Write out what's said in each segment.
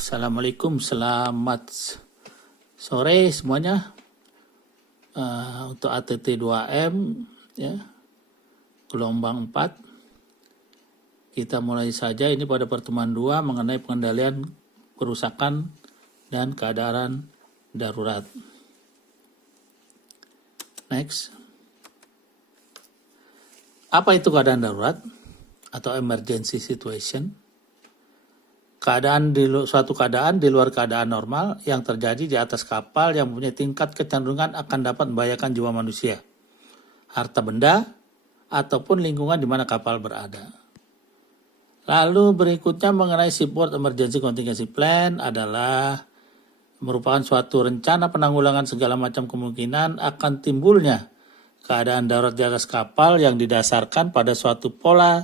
Assalamualaikum, selamat sore semuanya. Untuk ATT 2M ya, gelombang 4. Kita mulai saja ini pada pertemuan 2 mengenai pengendalian kerusakan dan keadaan darurat. Next. Apa itu keadaan darurat atau emergency situation? Suatu keadaan di luar keadaan normal yang terjadi di atas kapal yang mempunyai tingkat kecenderungan akan dapat membahayakan jiwa manusia, harta benda, ataupun lingkungan di mana kapal berada. Lalu berikutnya mengenai Shipboard Emergency Contingency Plan adalah merupakan suatu rencana penanggulangan segala macam kemungkinan akan timbulnya keadaan darurat di atas kapal yang didasarkan pada suatu pola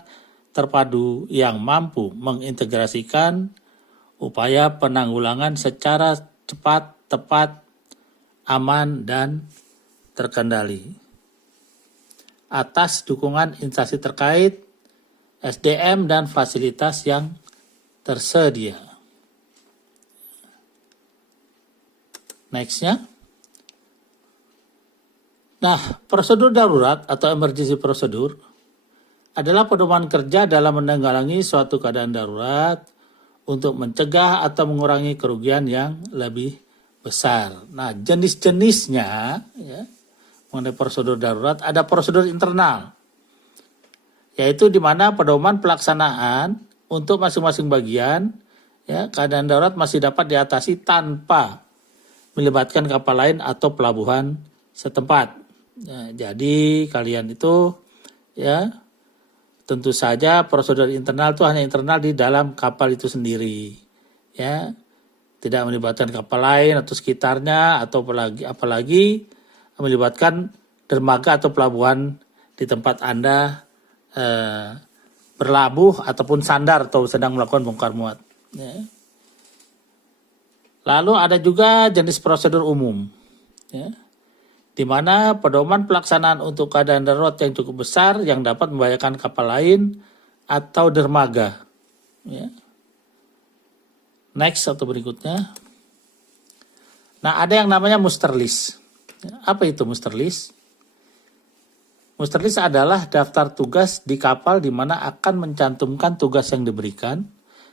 terpadu yang mampu mengintegrasikan upaya penanggulangan secara cepat, tepat, aman, dan terkendali. Atas dukungan instansi terkait, SDM, dan fasilitas yang tersedia. Next-nya. Nah, prosedur darurat atau emergency procedure adalah pedoman kerja dalam menanggulangi suatu keadaan darurat untuk mencegah atau mengurangi kerugian yang lebih besar. Nah, jenis-jenisnya ya, mengenai prosedur darurat ada prosedur internal, yaitu di mana pedoman pelaksanaan untuk masing-masing bagian ya, keadaan darurat masih dapat diatasi tanpa melibatkan kapal lain atau pelabuhan setempat. Nah, jadi kalian itu ya, tentu saja prosedur internal itu hanya internal di dalam kapal itu sendiri, ya, tidak melibatkan kapal lain atau sekitarnya atau apalagi melibatkan dermaga atau pelabuhan di tempat Anda berlabuh ataupun sandar atau sedang melakukan bongkar muat. Ya. Lalu ada juga jenis prosedur umum, ya, di mana pedoman pelaksanaan untuk keadaan darurat yang cukup besar yang dapat membahayakan kapal lain atau dermaga. Ya. Next atau berikutnya. Nah, ada yang namanya muster list. Apa itu muster list? Muster list adalah daftar tugas di kapal di mana akan mencantumkan tugas yang diberikan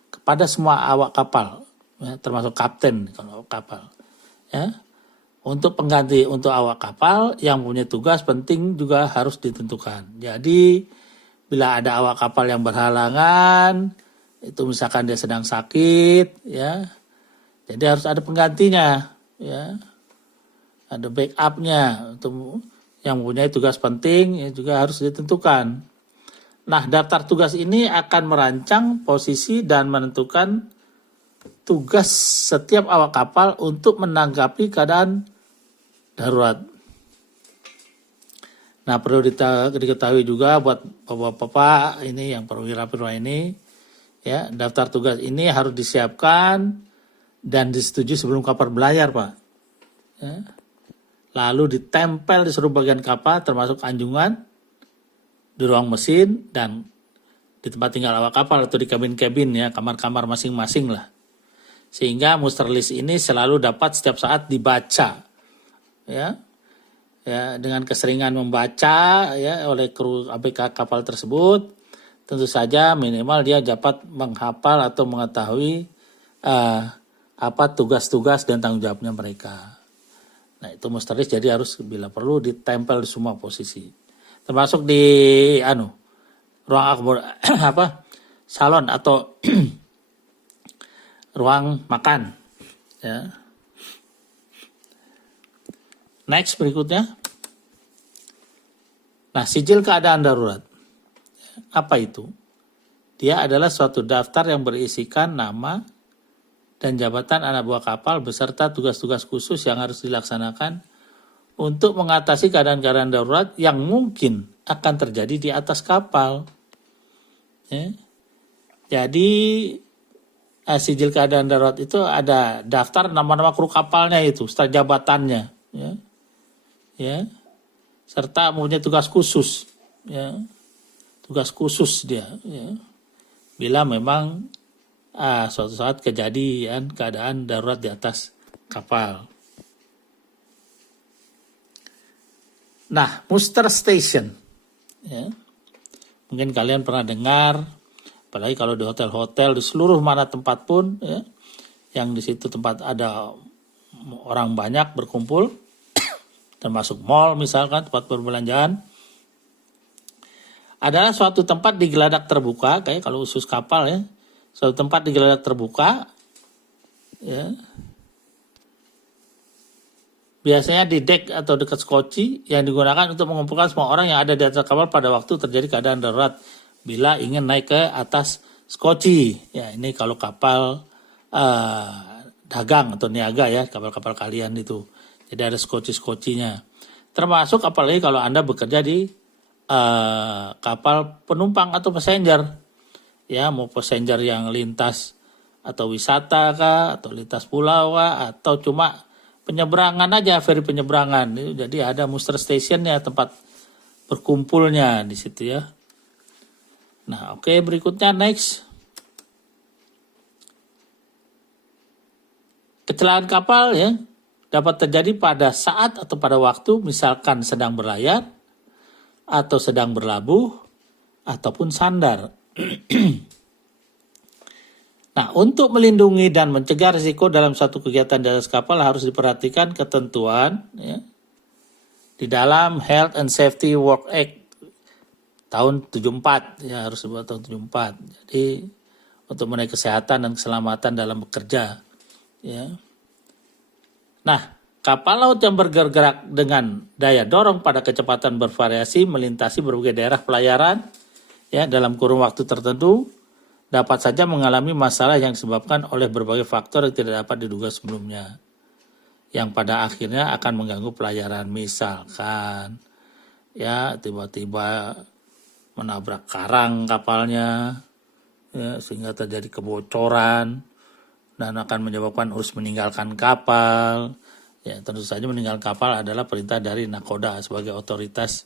kepada semua awak kapal, ya, termasuk kapten kalau kapal. Ya. Untuk pengganti untuk awak kapal yang punya tugas penting juga harus ditentukan. Jadi bila ada awak kapal yang berhalangan, itu misalkan dia sedang sakit, ya, jadi harus ada penggantinya, ya, ada backupnya untuk yang mempunyai tugas penting, ya, juga harus ditentukan. Nah, daftar tugas ini akan merancang posisi dan menentukan tugas setiap awak kapal untuk menanggapi keadaan darurat. Nah, perlu diketahui juga buat bapak-bapak ini yang perwira-perwira ini, ya, daftar tugas ini harus disiapkan dan disetujui sebelum kapal berlayar, Pak. Ya. Lalu ditempel di seluruh bagian kapal, termasuk anjungan, di ruang mesin, dan di tempat tinggal awak kapal atau di kabin-kabin, ya, kamar-kamar masing-masing lah. Sehingga muster list ini selalu dapat setiap saat dibaca. Ya, dengan keseringan membaca ya oleh kru ABK kapal tersebut, tentu saja minimal dia dapat menghafal atau mengetahui apa tugas-tugas dan tanggung jawabnya mereka. Nah, itu muster list, jadi harus bila perlu ditempel di semua posisi, termasuk di ruang salon atau ruang makan, ya. Next berikutnya. Nah, sijil keadaan darurat. Apa itu? Dia adalah suatu daftar yang berisikan nama dan jabatan anak buah kapal beserta tugas-tugas khusus yang harus dilaksanakan untuk mengatasi keadaan-keadaan darurat yang mungkin akan terjadi di atas kapal. Ya. Jadi sijil keadaan darurat itu ada daftar nama-nama kru kapalnya itu, serta jabatannya, ya. Ya, serta mempunyai tugas khusus, ya, tugas khusus dia, ya. Bila memang suatu saat kejadian keadaan darurat di atas kapal. Nah, muster station, ya. Mungkin kalian pernah dengar, apalagi kalau di hotel-hotel di seluruh mana tempat pun, ya, yang di situ tempat ada orang banyak berkumpul, termasuk mall misalkan, tempat perbelanjaan, adalah suatu tempat di geladak terbuka, kayak kalau usus kapal ya, suatu tempat di geladak terbuka, ya. Biasanya di dek atau dekat skoci yang digunakan untuk mengumpulkan semua orang yang ada di atas kapal pada waktu terjadi keadaan darurat bila ingin naik ke atas skoci. Ya, ini kalau kapal dagang atau niaga ya, kapal-kapal kalian itu. Jadi ada skoci-skocinya. Termasuk apalagi kalau Anda bekerja di kapal penumpang atau passenger. Ya, mau passenger yang lintas atau wisata kah, atau lintas pulau kah, atau cuma penyeberangan aja, ferry penyeberangan. Jadi ada muster station ya, tempat berkumpulnya di situ ya. Nah, oke, berikutnya next. Kecelakaan kapal ya dapat terjadi pada saat atau pada waktu misalkan sedang berlayar atau sedang berlabuh ataupun sandar. Nah, untuk melindungi dan mencegah risiko dalam satu kegiatan di atas kapal harus diperhatikan ketentuan ya, di dalam Health and Safety Work Act tahun 74 ya, harus dibuat tahun 74. Jadi untuk mengenai kesehatan dan keselamatan dalam bekerja ya. Nah, kapal laut yang bergerak dengan daya dorong pada kecepatan bervariasi melintasi berbagai daerah pelayaran ya dalam kurun waktu tertentu dapat saja mengalami masalah yang disebabkan oleh berbagai faktor yang tidak dapat diduga sebelumnya, yang pada akhirnya akan mengganggu pelayaran. Misalkan, ya tiba-tiba menabrak karang kapalnya, ya, sehingga terjadi kebocoran dan akan menyebabkan harus meninggalkan kapal. Ya, tentu saja meninggalkan kapal adalah perintah dari nakoda sebagai otoritas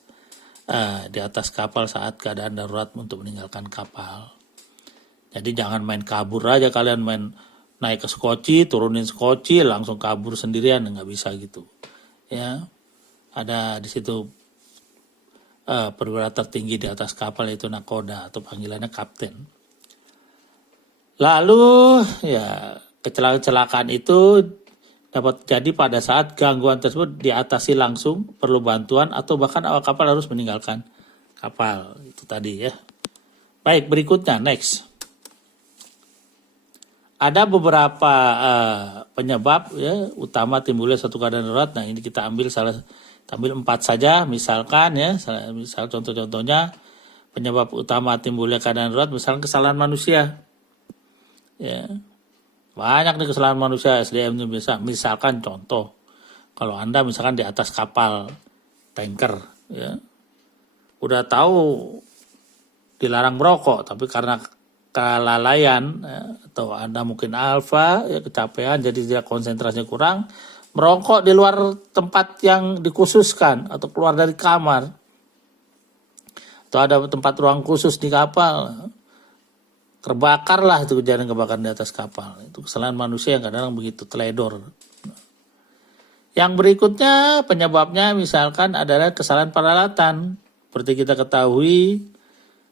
di atas kapal saat keadaan darurat untuk meninggalkan kapal. Jadi jangan main kabur aja kalian, main naik ke skoci, turunin skoci, langsung kabur sendirian, nggak bisa gitu. Ya, ada di situ perwira tertinggi di atas kapal yaitu nakoda atau panggilannya kapten. Lalu ya kecelakaan itu dapat terjadi pada saat gangguan tersebut diatasi langsung, perlu bantuan atau bahkan awak kapal harus meninggalkan kapal. Itu tadi ya. Baik, berikutnya next. Ada beberapa penyebab ya utama timbulnya satu keadaan darurat. Nah, ini kita ambil 4 saja misalkan ya. Misal contoh-contohnya penyebab utama timbulnya keadaan darurat misalkan kesalahan manusia. Ya. Banyak nih kesalahan manusia SDM itu bisa. Misalkan contoh kalau Anda misalkan di atas kapal tanker ya. Udah tahu dilarang merokok tapi karena kelalaian ya, atau Anda mungkin alfa ya, kecapean jadi tidak konsentrasinya kurang, merokok di luar tempat yang dikhususkan atau keluar dari kamar atau ada tempat ruang khusus di kapal, terbakarlah itu kejadian kebakaran di atas kapal. Itu kesalahan manusia yang kadang-kadang begitu teledor. Yang berikutnya penyebabnya misalkan adalah kesalahan peralatan. Seperti kita ketahui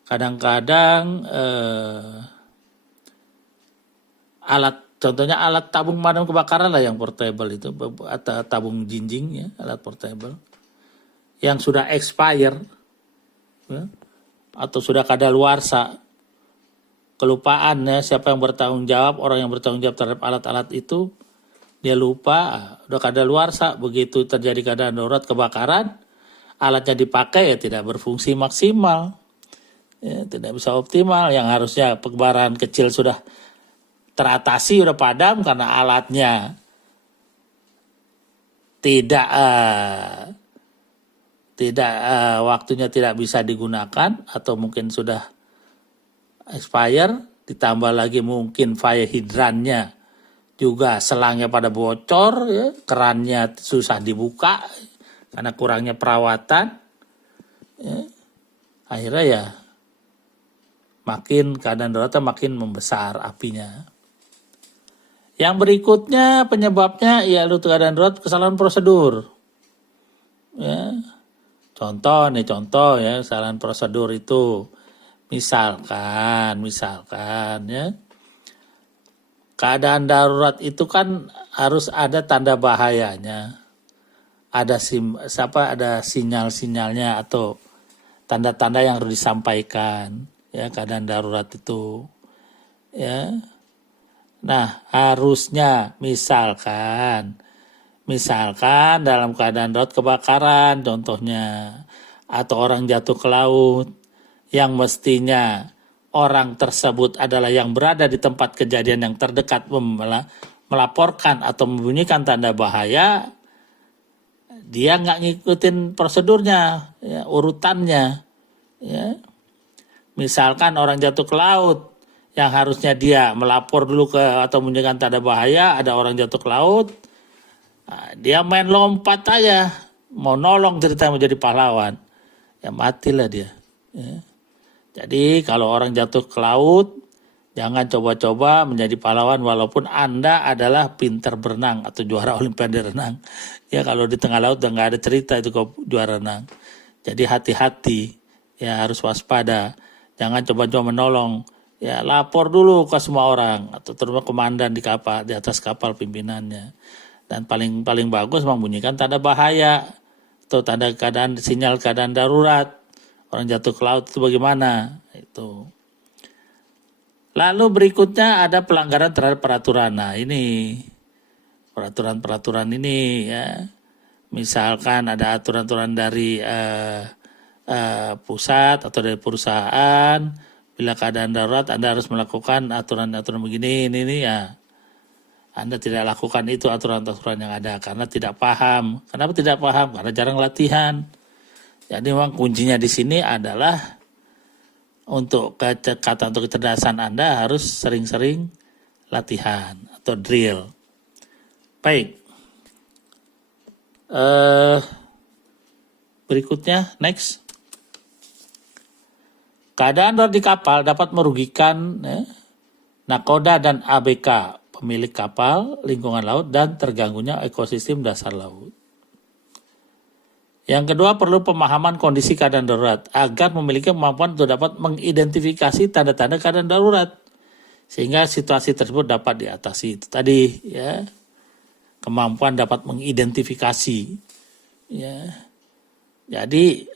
kadang-kadang contohnya alat tabung pemadam kebakaran lah yang portable itu, atau tabung jinjing ya, alat portable yang sudah expire ya, atau sudah kadaluarsa, kelupaan ya siapa yang bertanggung jawab, orang yang bertanggung jawab terhadap alat-alat itu dia lupa, udah kadaluarsa, begitu terjadi keadaan darurat kebakaran, alatnya dipakai ya tidak berfungsi maksimal. Ya, tidak bisa optimal, yang harusnya kebakaran kecil sudah teratasi, sudah padam karena alatnya tidak waktunya tidak bisa digunakan atau mungkin sudah expire, ditambah lagi mungkin fire hydrannya juga selangnya pada bocor ya, kerannya susah dibuka karena kurangnya perawatan ya. Akhirnya ya makin keadaan daruratnya makin membesar apinya. Yang berikutnya penyebabnya yaitu keadaan darurat kesalahan prosedur. Ya. Contoh ya, kesalahan prosedur itu misalkan ya. Keadaan darurat itu kan harus ada tanda bahayanya. Ada sinyal-sinyalnya atau tanda-tanda yang harus disampaikan ya keadaan darurat itu. Ya. Nah, harusnya misalkan dalam keadaan darurat kebakaran contohnya atau orang jatuh ke laut yang mestinya orang tersebut adalah yang berada di tempat kejadian yang terdekat melaporkan atau membunyikan tanda bahaya, dia nggak ngikutin prosedurnya, ya, urutannya. Ya. Misalkan orang jatuh ke laut, yang harusnya dia melapor dulu atau membunyikan tanda bahaya, ada orang jatuh ke laut, nah, dia main lompat aja, mau nolong ceritanya menjadi pahlawan, ya matilah dia. Ya. Jadi kalau orang jatuh ke laut, jangan coba-coba menjadi pahlawan walaupun Anda adalah pintar berenang atau juara olimpiade renang. Ya kalau di tengah laut udah nggak ada cerita itu kau juara renang. Jadi hati-hati, ya harus waspada. Jangan coba-coba menolong. Ya lapor dulu ke semua orang atau terutama komandan di atas kapal pimpinannya. Dan paling bagus membunyikan tanda bahaya atau tanda sinyal keadaan darurat. Orang jatuh ke laut itu bagaimana? Itu. Lalu berikutnya ada pelanggaran terhadap peraturan. Nah ini peraturan ini ya. Misalkan ada aturan-aturan dari pusat atau dari perusahaan. Bila keadaan darurat Anda harus melakukan aturan-aturan begini ini ya. Anda tidak lakukan itu aturan-aturan yang ada karena tidak paham. Kenapa tidak paham? Karena jarang latihan. Jadi memang kuncinya di sini adalah untuk kecerdasan Anda harus sering-sering latihan atau drill. Baik. Berikutnya, next. Keadaan darurat di kapal dapat merugikan nakoda dan ABK, pemilik kapal, lingkungan laut, dan terganggunya ekosistem dasar laut. Yang kedua, perlu pemahaman kondisi keadaan darurat agar memiliki kemampuan untuk dapat mengidentifikasi tanda-tanda keadaan darurat sehingga situasi tersebut dapat diatasi. Itu tadi ya, kemampuan dapat mengidentifikasi. Ya. Jadi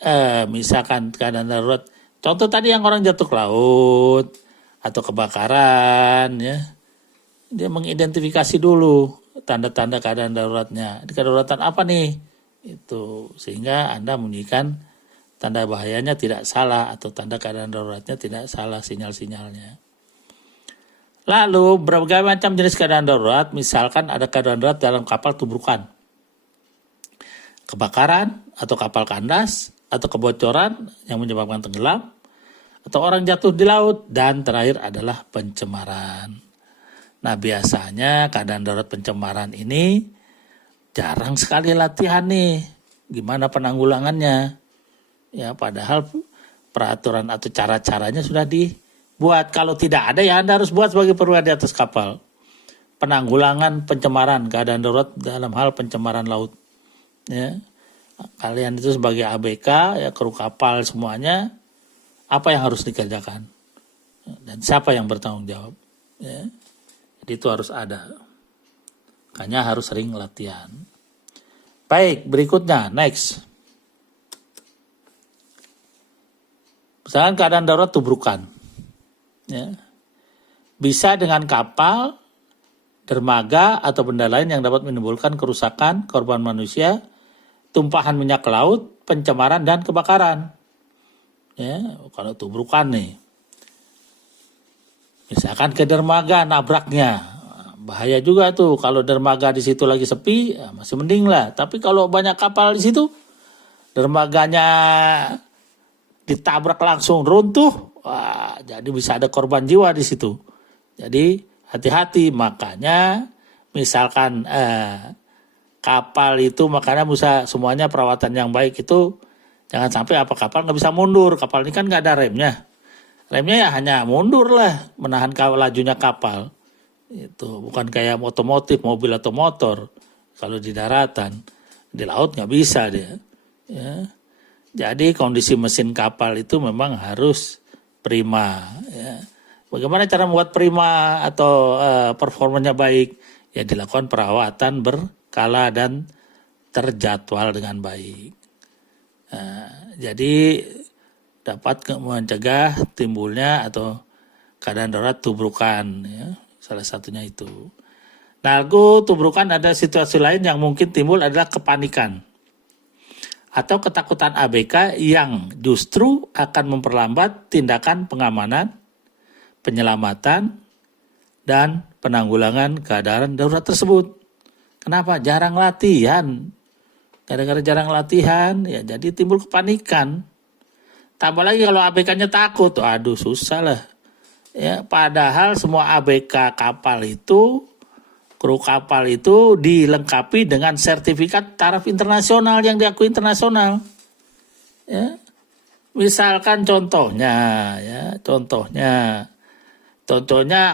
misalkan keadaan darurat, contoh tadi yang orang jatuh ke laut atau kebakaran, ya, dia mengidentifikasi dulu tanda-tanda keadaan daruratnya. Di kedaruratan apa nih? Itu sehingga Anda membunyikan tanda bahayanya tidak salah atau tanda keadaan daruratnya tidak salah sinyal-sinyalnya. Lalu berbagai macam jenis keadaan darurat, misalkan ada keadaan darurat dalam kapal tubrukan, kebakaran atau kapal kandas atau kebocoran yang menyebabkan tenggelam atau orang jatuh di laut, dan terakhir adalah pencemaran. Nah biasanya keadaan darurat pencemaran ini jarang sekali latihan nih, gimana penanggulangannya. Ya padahal peraturan atau cara-caranya sudah dibuat. Kalau tidak ada ya Anda harus buat sebagai perwira di atas kapal. Penanggulangan pencemaran, keadaan darurat dalam hal pencemaran laut. Ya. Kalian itu sebagai ABK, ya kru kapal semuanya, apa yang harus dikerjakan? Dan siapa yang bertanggung jawab? Ya. Jadi itu harus ada. Makanya harus sering latihan. Baik, berikutnya, next. Misalkan keadaan darurat tubrukan. Ya. Bisa dengan kapal, dermaga, atau benda lain yang dapat menimbulkan kerusakan, korban manusia, tumpahan minyak laut, pencemaran, dan kebakaran. Ya, kalau tubrukan nih. Misalkan ke dermaga, nabraknya. Bahaya juga tuh kalau dermaga di situ lagi sepi, ya masih mending lah. Tapi kalau banyak kapal di situ, dermaganya ditabrak langsung runtuh, wah, jadi bisa ada korban jiwa di situ. Jadi hati-hati, makanya misalkan kapal itu makanya bisa semuanya perawatan yang baik itu jangan sampai apa kapal nggak bisa mundur. Kapal ini kan nggak ada remnya. Remnya ya hanya mundur lah, menahan lajunya kapal. Itu bukan kayak otomotif, mobil atau motor. Kalau di daratan, di laut nggak bisa dia. Ya. Jadi kondisi mesin kapal itu memang harus prima. Ya. Bagaimana cara membuat prima atau performanya baik? Ya dilakukan perawatan berkala dan terjadwal dengan baik. Jadi dapat mencegah timbulnya atau keadaan darurat tubrukan. Ya. Salah satunya itu. Nah, tubrukan ada situasi lain yang mungkin timbul adalah kepanikan atau ketakutan ABK yang justru akan memperlambat tindakan pengamanan, penyelamatan, dan penanggulangan keadaan darurat tersebut. Kenapa? Jarang latihan. Gara-gara jarang latihan, ya jadi timbul kepanikan. Tambah lagi kalau ABK-nya takut, aduh susah lah. Ya, padahal semua ABK kapal itu, kru kapal itu dilengkapi dengan sertifikat taraf internasional yang diakui internasional. Ya. Misalkan contohnya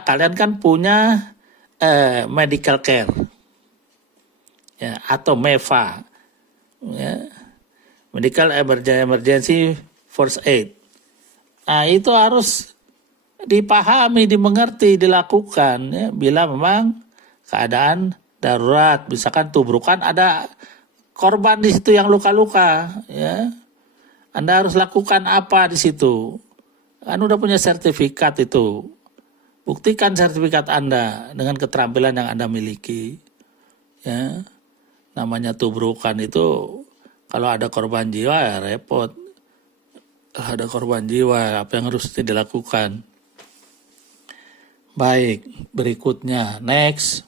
kalian kan punya medical care, ya, atau MEVA, ya, medical emergency first aid. Nah itu harus dipahami, dimengerti, dilakukan ya, bila memang keadaan darurat, misalkan tubrukan ada korban di situ yang luka-luka, ya, Anda harus lakukan apa di situ? Kan udah punya sertifikat itu, buktikan sertifikat Anda dengan keterampilan yang Anda miliki, ya. Namanya tubrukan itu kalau ada korban jiwa ya repot. Kalau ada korban jiwa apa yang harus dilakukan? Baik, berikutnya, next.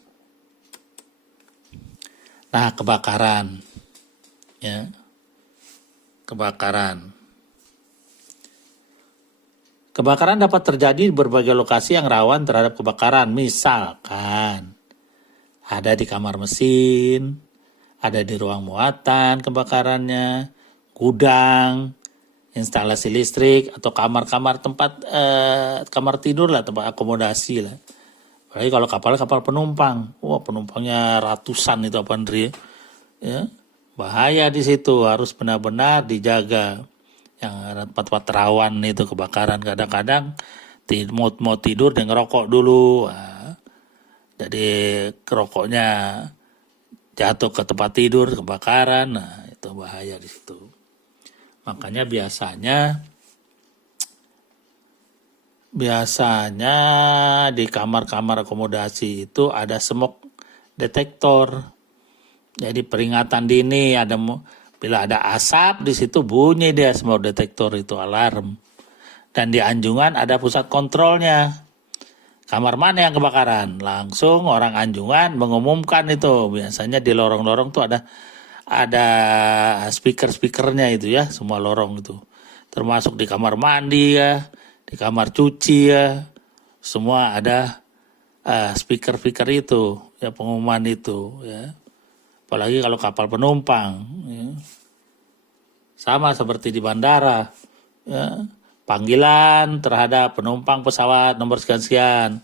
Nah, kebakaran. Ya. Kebakaran. Kebakaran dapat terjadi di berbagai lokasi yang rawan terhadap kebakaran. Misalkan, ada di kamar mesin, ada di ruang muatan kebakarannya, gudang, instalasi listrik, atau kamar-kamar tempat kamar tidur lah, tempat akomodasi lah. Apalagi kalau kapal penumpang, wah penumpangnya ratusan itu apa Andri, ya bahaya di situ, harus benar-benar dijaga. Yang tempat-tempat rawan itu kebakaran, kadang-kadang mau tidur dan ngerokok dulu, jadi rokoknya jatuh ke tempat tidur, kebakaran, nah itu bahaya di situ. Makanya biasanya di kamar-kamar akomodasi itu ada smoke detector. Jadi peringatan dini, bila ada asap di situ bunyi dia smoke detector itu, alarm. Dan di anjungan ada pusat kontrolnya. Kamar mana yang kebakaran? Langsung orang anjungan mengumumkan itu. Biasanya di lorong-lorong tuh ada speaker-speakernya itu ya, semua lorong itu. Termasuk di kamar mandi ya, di kamar cuci ya, semua ada speaker-speaker itu, ya pengumuman itu ya. Apalagi kalau kapal penumpang, ya. Sama seperti di bandara, ya. Panggilan terhadap penumpang pesawat nomor sekian-sekian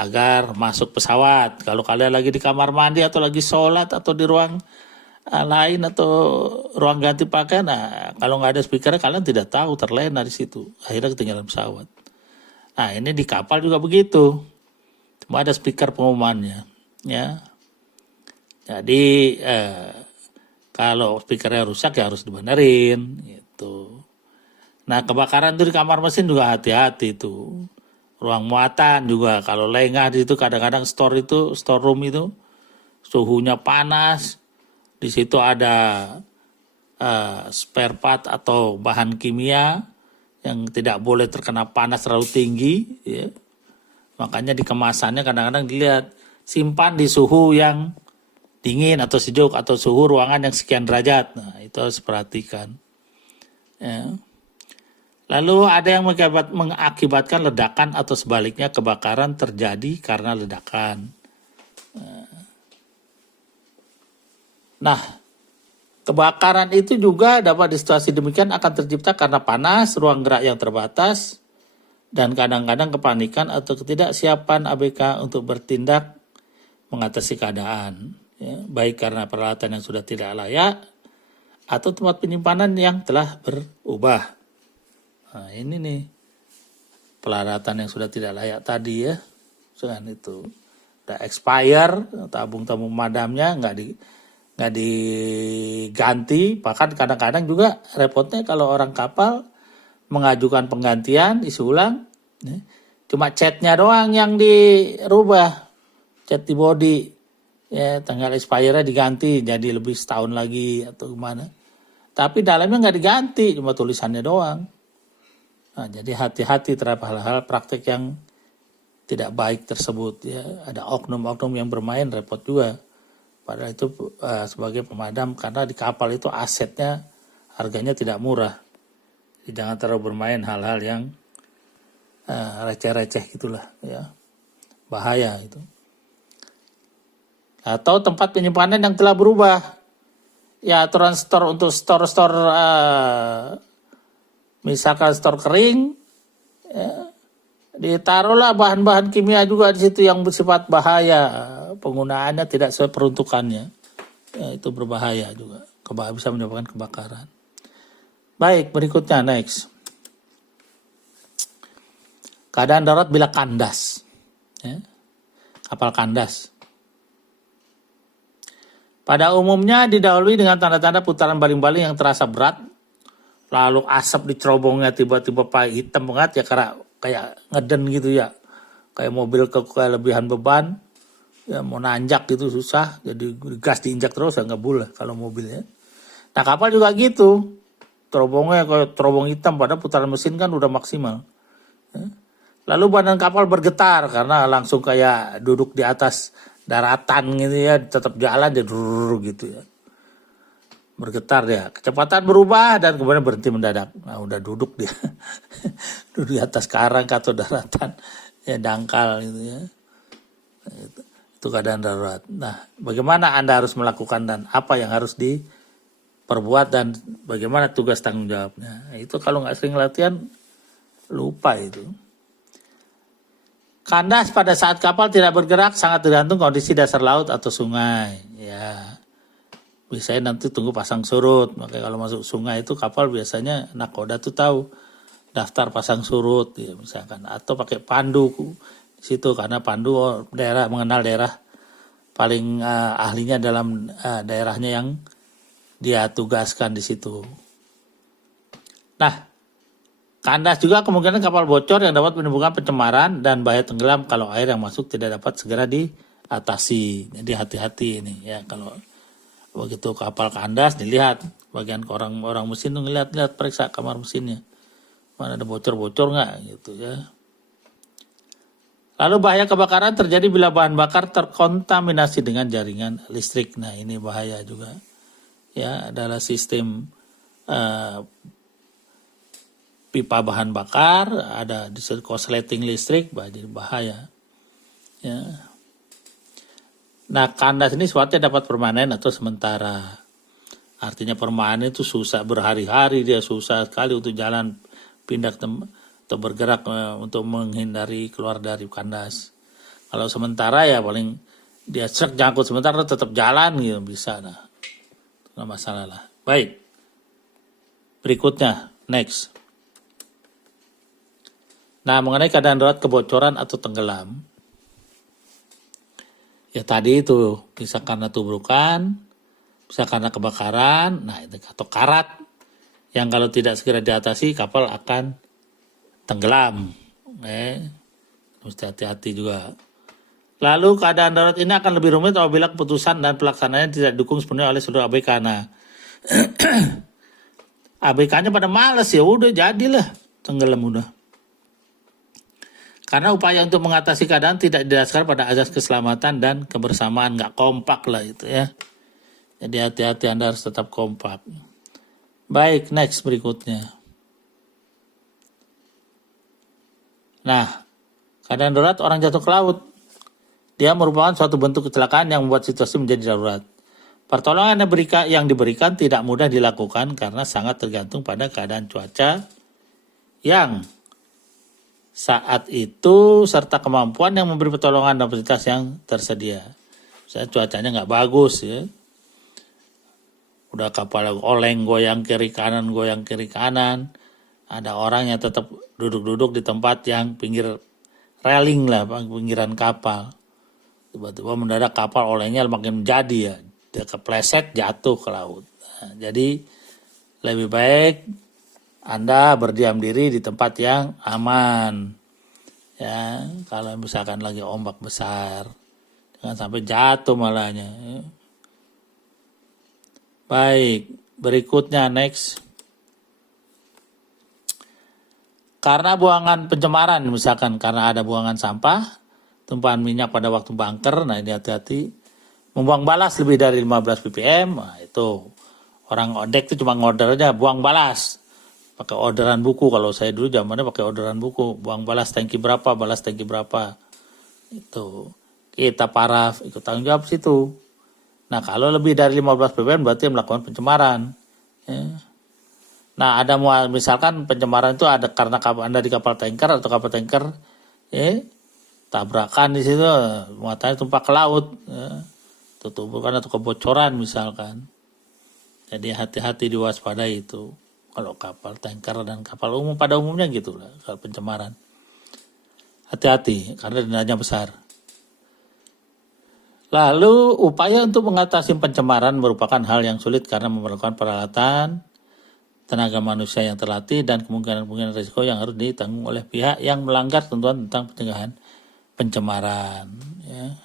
agar masuk pesawat. Kalau kalian lagi di kamar mandi atau lagi sholat atau di ruang lain atau ruang ganti pakaian, nah, kalau nggak ada speaker kalian tidak tahu, terlena di situ, akhirnya ketinggalan pesawat. Nah ini di kapal juga begitu, cuma ada speaker pengumumannya, ya. Jadi kalau speakernya rusak ya harus dibenerin, gitu. Nah kebakaran itu di kamar mesin juga hati-hati tuh, ruang muatan juga kalau lengah di situ, kadang-kadang store room itu suhunya panas. Di situ ada spare part atau bahan kimia yang tidak boleh terkena panas terlalu tinggi, ya. Makanya di kemasannya kadang-kadang dilihat simpan di suhu yang dingin atau sejuk atau suhu ruangan yang sekian derajat. Nah itu harus perhatikan. Ya. Lalu ada yang mengakibatkan ledakan atau sebaliknya kebakaran terjadi karena ledakan. Nah, kebakaran itu juga dapat di situasi demikian akan tercipta karena panas, ruang gerak yang terbatas, dan kadang-kadang kepanikan atau ketidaksiapan ABK untuk bertindak mengatasi keadaan, ya, baik karena peralatan yang sudah tidak layak atau tempat penyimpanan yang telah berubah. Nah, ini nih peralatan yang sudah tidak layak tadi ya, dengan itu udah expire, tabung-tabung pemadamnya nggak diganti, bahkan kadang-kadang juga repotnya kalau orang kapal mengajukan penggantian isi ulang, ya, cuma catnya doang yang dirubah, cat di body, ya tanggal expire-nya diganti jadi lebih setahun lagi atau gimana, tapi dalamnya nggak diganti, cuma tulisannya doang. Nah, jadi hati-hati terhadap hal-hal praktek yang tidak baik tersebut ya. Ada oknum-oknum yang bermain, repot juga. Padahal itu sebagai pemadam, karena di kapal itu asetnya harganya tidak murah. Jadi jangan terlalu bermain hal-hal yang receh-receh gitulah ya. Bahaya itu. Atau tempat penyimpanan yang telah berubah. Ya, aturan store untuk store misalkan store kering, ya, ditaruhlah bahan-bahan kimia juga di situ yang bersifat bahaya, penggunaannya tidak sesuai peruntukannya, ya, itu berbahaya juga, bisa menyebabkan kebakaran. Baik, berikutnya next. Keadaan darurat bila kandas, ya, kapal kandas. Pada umumnya didahului dengan tanda-tanda putaran baling-baling yang terasa berat, lalu asap di cerobongnya tiba-tiba hitam banget ya, karena kayak ngeden gitu ya, kayak mobil kelebihan beban ya, mau nanjak gitu susah, jadi gas diinjak terus ya nggak boleh kalau mobilnya. Nah kapal juga gitu, cerobongnya kayak cerobong hitam, padahal putaran mesin kan udah maksimal ya. Lalu badan kapal bergetar karena langsung kayak duduk di atas daratan gitu ya, tetap jalan dia gitu ya, bergetar dia, kecepatan berubah dan kemudian berhenti mendadak. Nah udah duduk dia duduk di atas karang atau daratan ya, dangkal gitu ya. Nah, itu keadaan darurat. Nah bagaimana Anda harus melakukan dan apa yang harus diperbuat dan bagaimana tugas tanggung jawabnya. Nah, itu kalau nggak sering latihan lupa itu. Kandas pada saat kapal tidak bergerak sangat tergantung kondisi dasar laut atau sungai ya. Biasanya nanti tunggu pasang surut. Makanya kalau masuk sungai itu kapal biasanya nakoda tuh tahu daftar pasang surut ya, misalkan, atau pakai pandu di situ, karena pandu daerah mengenal daerah paling ahlinya dalam daerahnya yang dia tugaskan di situ. Nah, kandas juga kemungkinan kapal bocor yang dapat menimbulkan pencemaran dan bahaya tenggelam kalau air yang masuk tidak dapat segera diatasi. Jadi hati-hati ini ya, kalau begitu kapal kandas dilihat bagian orang mesin tuh ngeliat periksa kamar mesinnya, mana ada bocor-bocor nggak gitu ya. Lalu bahaya kebakaran terjadi bila bahan bakar terkontaminasi dengan jaringan listrik. Nah ini bahaya juga ya, adalah sistem pipa bahan bakar, ada korsleting listrik, jadi bahaya ya. Nah kandas ini sifatnya dapat permanen atau sementara. Artinya permanen itu susah, berhari-hari dia susah sekali untuk jalan, pindah atau bergerak untuk menghindari keluar dari kandas. Kalau sementara ya paling dia jangkut sementara tetap jalan gitu, bisa, nah nggak masalah lah. Baik, berikutnya next. Nah mengenai keadaan darurat kebocoran atau tenggelam, ya tadi itu bisa karena tubrukan, bisa karena kebakaran, nah itu atau karat yang kalau tidak segera diatasi kapal akan tenggelam. Mesti hati-hati juga. Lalu keadaan darurat ini akan lebih rumit apabila keputusan dan pelaksanaannya tidak didukung sepenuhnya oleh seluruh ABK. Nah, ABK-nya pada males ya udah jadilah tenggelam udah. Karena upaya untuk mengatasi keadaan tidak didasarkan pada azas keselamatan dan kebersamaan, nggak kompak lah itu ya. Jadi hati-hati, Anda harus tetap kompak. Baik, next berikutnya. Nah, keadaan darurat orang jatuh ke laut. Dia merupakan suatu bentuk kecelakaan yang membuat situasi menjadi darurat. Pertolongan yang diberikan tidak mudah dilakukan karena sangat tergantung pada keadaan cuaca yang saat itu serta kemampuan yang memberi pertolongan dan fasilitas yang tersedia. Misalnya cuacanya nggak bagus ya, udah kapal oleng goyang kiri kanan, ada orang yang tetap duduk-duduk di tempat yang pinggir railing lah, pinggiran kapal. Tiba-tiba mendadak kapal olengnya makin menjadi ya, dia kepleset jatuh ke laut. Nah, jadi lebih baik Anda berdiam diri di tempat yang aman. Ya, kalau misalkan lagi ombak besar, jangan sampai jatuh malahnya. Ya. Baik, berikutnya next. Karena buangan pencemaran, misalkan karena ada buangan sampah, tumpahan minyak pada waktu bunker, nah ini hati-hati. Membuang balas lebih dari 15 ppm, nah itu. Orang odek itu cuma ngorder aja, buang balas. Pakai orderan buku, kalau saya dulu zamannya pakai orderan buku. Buang balas tangki berapa, balas tangki berapa. Itu. Kita paraf, ikut tanggung jawab situ. Nah kalau lebih dari 15 ppm berarti melakukan pencemaran. Ya. Nah ada misalkan pencemaran itu ada karena Anda di kapal tanker atau kapal tanker tabrakan di situ, muatannya tumpah ke laut, tutupan atau kebocoran misalkan. Jadi hati-hati diwaspadai itu. Kalau kapal tanker dan kapal umum pada umumnya gitulah kalau pencemaran. Hati-hati karena dendanya besar. Lalu upaya untuk mengatasi pencemaran merupakan hal yang sulit karena memerlukan peralatan, tenaga manusia yang terlatih, dan kemungkinan risiko yang harus ditanggung oleh pihak yang melanggar ketentuan tentang pencegahan pencemaran. Ya.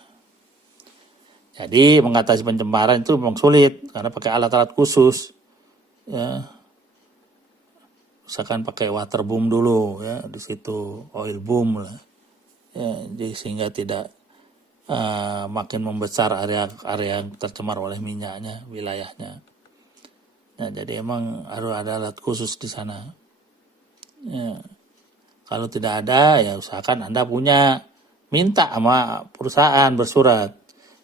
Jadi mengatasi pencemaran itu memang sulit karena pakai alat-alat khusus. Ya. Misalkan pakai water boom dulu, ya di situ oil boom lah. Ya, jadi sehingga tidak makin membesar area yang tercemar oleh minyaknya, wilayahnya. Nah, jadi emang harus ada alat khusus di sana. Ya. Kalau tidak ada, ya usahakan Anda punya, minta sama perusahaan bersurat,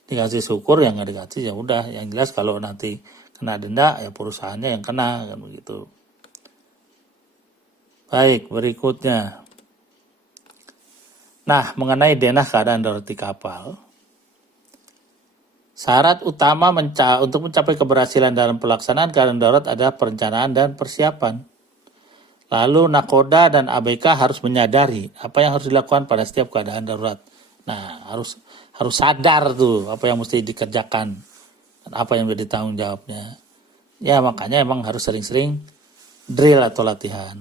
dikasih syukur, yang nggak dikasih ya udah. Yang jelas kalau nanti kena denda, ya perusahaannya yang kena, kan begitu. Baik, berikutnya. Nah, mengenai denah keadaan darurat di kapal. Syarat utama untuk mencapai keberhasilan dalam pelaksanaan keadaan darurat adalah perencanaan dan persiapan. Lalu nakoda dan ABK harus menyadari apa yang harus dilakukan pada setiap keadaan darurat. Nah, harus sadar tuh apa yang mesti dikerjakan dan apa yang menjadi tanggung jawabnya. Ya, makanya emang harus sering-sering drill atau latihan.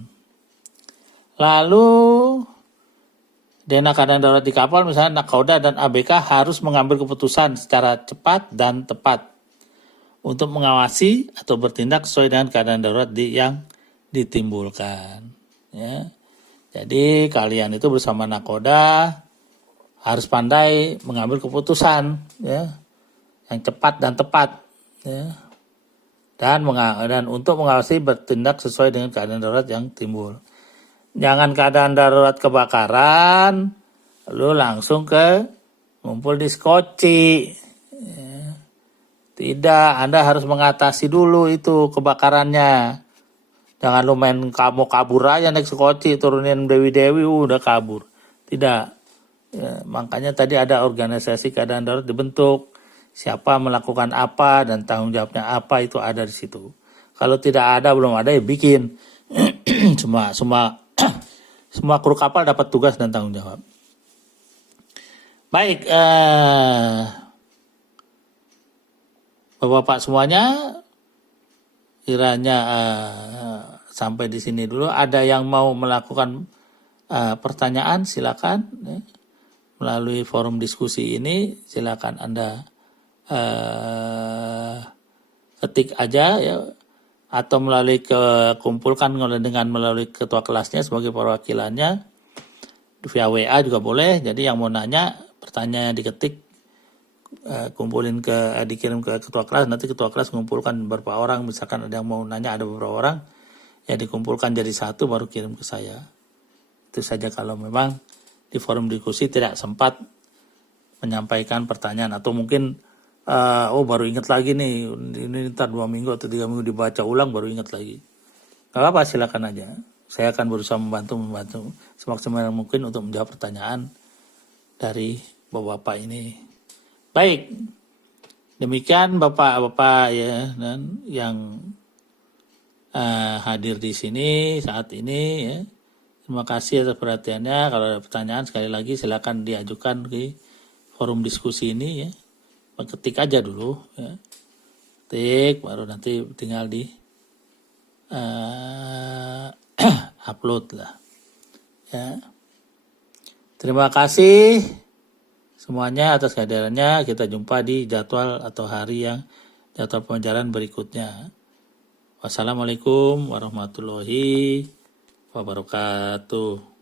Lalu denah keadaan darurat di kapal, misalnya nakoda dan ABK harus mengambil keputusan secara cepat dan tepat untuk mengawasi atau bertindak sesuai dengan keadaan darurat yang ditimbulkan. Ya. Jadi kalian itu bersama nakoda harus pandai mengambil keputusan, ya, yang cepat dan tepat, ya. Dan untuk mengawasi bertindak sesuai dengan keadaan darurat yang timbul. Jangan keadaan darurat kebakaran, lu langsung ngumpul di skoci. Ya. Tidak, Anda harus mengatasi dulu itu kebakarannya. Jangan lu kamu kabur aja naik skoci, turunin Dewi-Dewi, udah kabur. Tidak. Ya, makanya tadi ada organisasi keadaan darurat dibentuk. Siapa melakukan apa dan tanggung jawabnya apa itu ada di situ. Kalau tidak ada, belum ada ya bikin. Semua kru kapal dapat tugas dan tanggung jawab. Baik, Bapak-bapak semuanya, kiranya sampai di sini dulu. Ada yang mau melakukan pertanyaan, silakan. Ya. Melalui forum diskusi ini, silakan Anda ketik aja ya. Atau melalui kumpulkan melalui ketua kelasnya sebagai perwakilannya, via WA juga boleh. Jadi yang mau nanya, pertanyaan diketik, dikirim ke ketua kelas, nanti ketua kelas mengumpulkan beberapa orang, misalkan ada yang mau nanya ada beberapa orang, ya dikumpulkan jadi satu baru kirim ke saya. Itu saja kalau memang di forum diskusi tidak sempat menyampaikan pertanyaan, atau mungkin baru ingat lagi nih, ini ntar 2 minggu atau 3 minggu dibaca ulang baru ingat lagi. Gak apa-apa, silakan aja. Saya akan berusaha membantu semaksimal mungkin untuk menjawab pertanyaan dari Bapak-bapak ini. Baik, demikian Bapak-bapak ya, dan yang hadir di sini saat ini ya. Terima kasih atas perhatiannya. Kalau ada pertanyaan sekali lagi silakan diajukan di forum diskusi ini ya. Ketik aja dulu ya. Ketik baru nanti tinggal di upload lah. Ya. Terima kasih semuanya atas kehadirannya. Kita jumpa di jadwal atau hari yang jadwal pembelajaran berikutnya. Wassalamualaikum warahmatullahi wabarakatuh.